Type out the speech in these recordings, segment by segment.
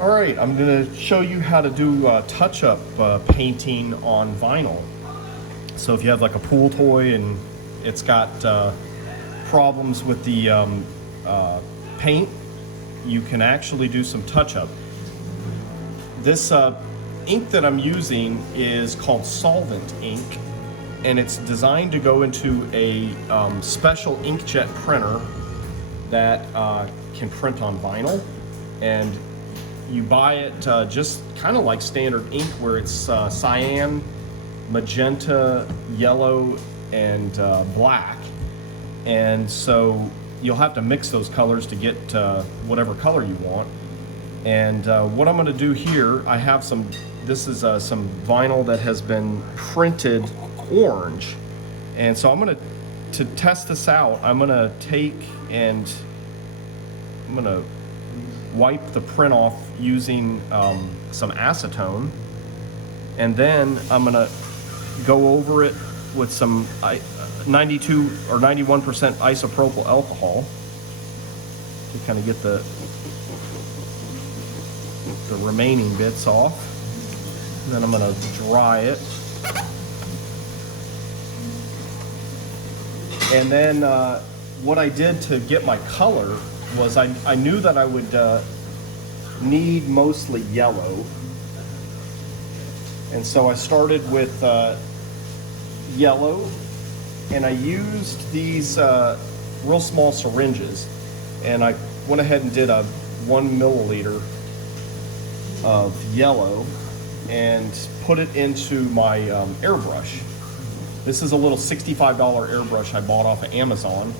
All right, I'm going to show you how to do touch-up painting on vinyl. So if you have like a pool toy and it's got problems with the paint, you can actually do some touch-up. This ink that I'm using is called solvent ink, and it's designed to go into a special inkjet printer that can print on vinyl. And you buy it just kind of like standard ink, where it's cyan, magenta, yellow, and black. And so you'll have to mix those colors to get whatever color you want. And what I'm going to do here, I have some, this is some vinyl that has been printed orange. And so I'm going to test this out, I'm going to take and I'm going to wipe the print off using some acetone, and then I'm gonna go over it with some 92 or 91% isopropyl alcohol to kind of get the remaining bits off. And then I'm gonna dry it, and then what I did to get my color was I knew that I would need mostly yellow, and so I started with yellow, and I used these real small syringes, and I went ahead and did a 1 milliliter of yellow and put it into my airbrush. This is a little $65 airbrush I bought off of Amazon.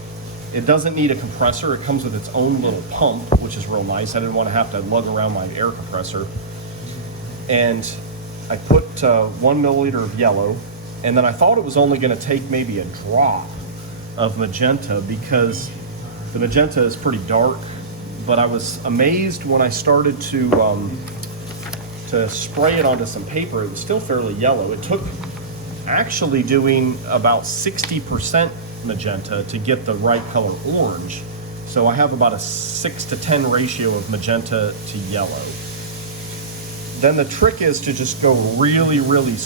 It doesn't need a compressor. It comes with its own little pump, which is real nice. I didn't want to have to lug around my air compressor. And I put 1 milliliter of yellow, and then I thought it was only going to take maybe a drop of magenta because the magenta is pretty dark. But I was amazed when I started to spray it onto some paper. It was still fairly yellow. It took actually doing about 60% magenta to get the right color orange. So I have about a 6 to 10 ratio of magenta to yellow. Then the trick is to just go really, really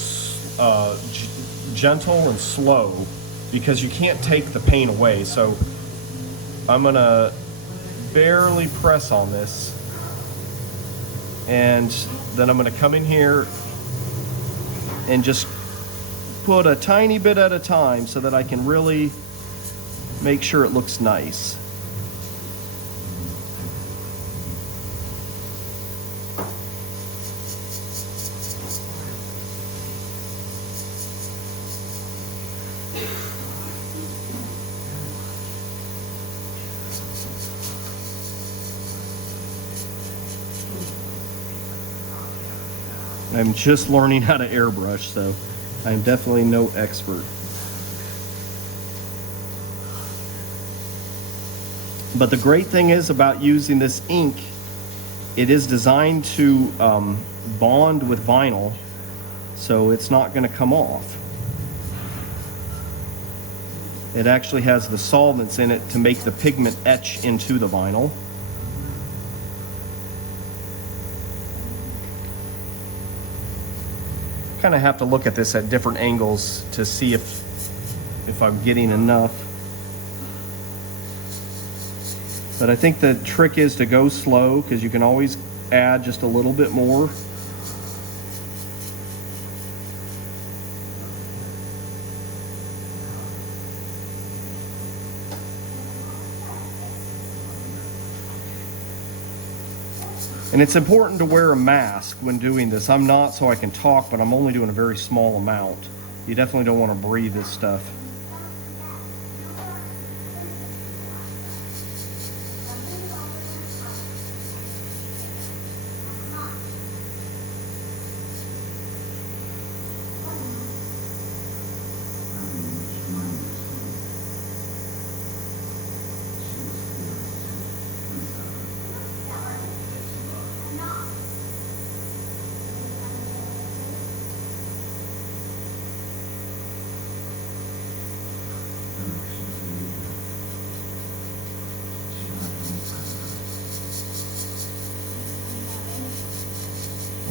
gentle and slow, because you can't take the paint away. So I'm gonna barely press on this, and then I'm gonna come in here and just put a tiny bit at a time so that I can really make sure it looks nice. I'm just learning how to airbrush, so I'm definitely no expert. But the great thing is about using this ink, it is designed to bond with vinyl, so it's not going to come off. It actually has the solvents in it to make the pigment etch into the vinyl. Kind of have to look at this at different angles to see if I'm getting enough. But I think the trick is to go slow, because you can always add just a little bit more. And it's important to wear a mask when doing this. I'm not, so I can talk, but I'm only doing a very small amount. You definitely don't want to breathe this stuff.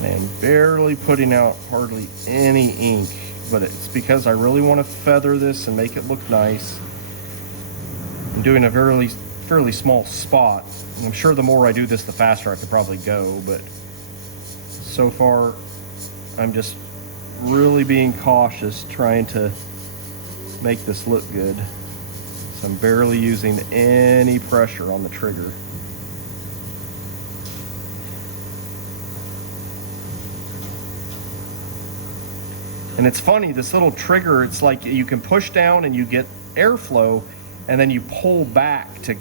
and barely putting out hardly any ink, but it's because I really want to feather this and make it look nice. I'm doing a fairly small spot. I'm sure the more I do this, the faster I could probably go, but so far I'm just really being cautious, trying to make this look good. So I'm barely using any pressure on the trigger. And it's funny, this little trigger, it's like you can push down and you get airflow, and then you pull back to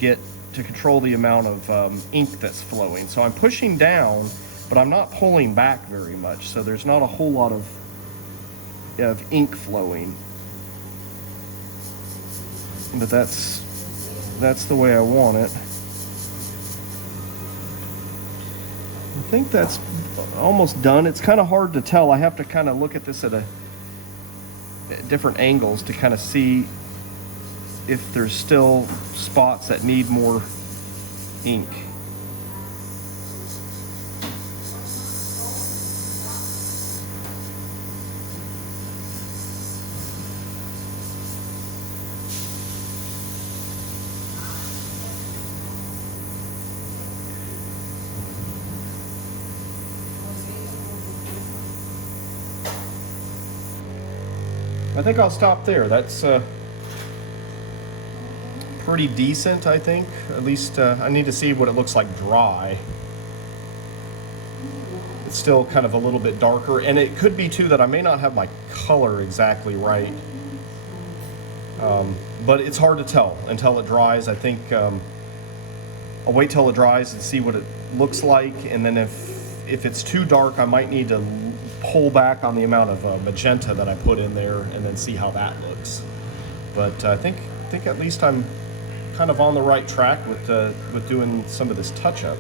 control the amount of ink that's flowing. So I'm pushing down, but I'm not pulling back very much. So there's not a whole lot of ink flowing. But that's the way I want it. I think that's almost done. It's kind of hard to tell. I have to kind of look at this at different angles to kind of see if there's still spots that need more ink. I think I'll stop there. That's pretty decent, I think. At least I need to see what it looks like dry. It's still kind of a little bit darker, and it could be too that I may not have my color exactly right. But it's hard to tell until it dries. I think I'll wait till it dries and see what it looks like, and then if it's too dark, I might need to pull back on the amount of magenta that I put in there, and then see how that looks. But I think at least I'm kind of on the right track with doing some of this touch-up.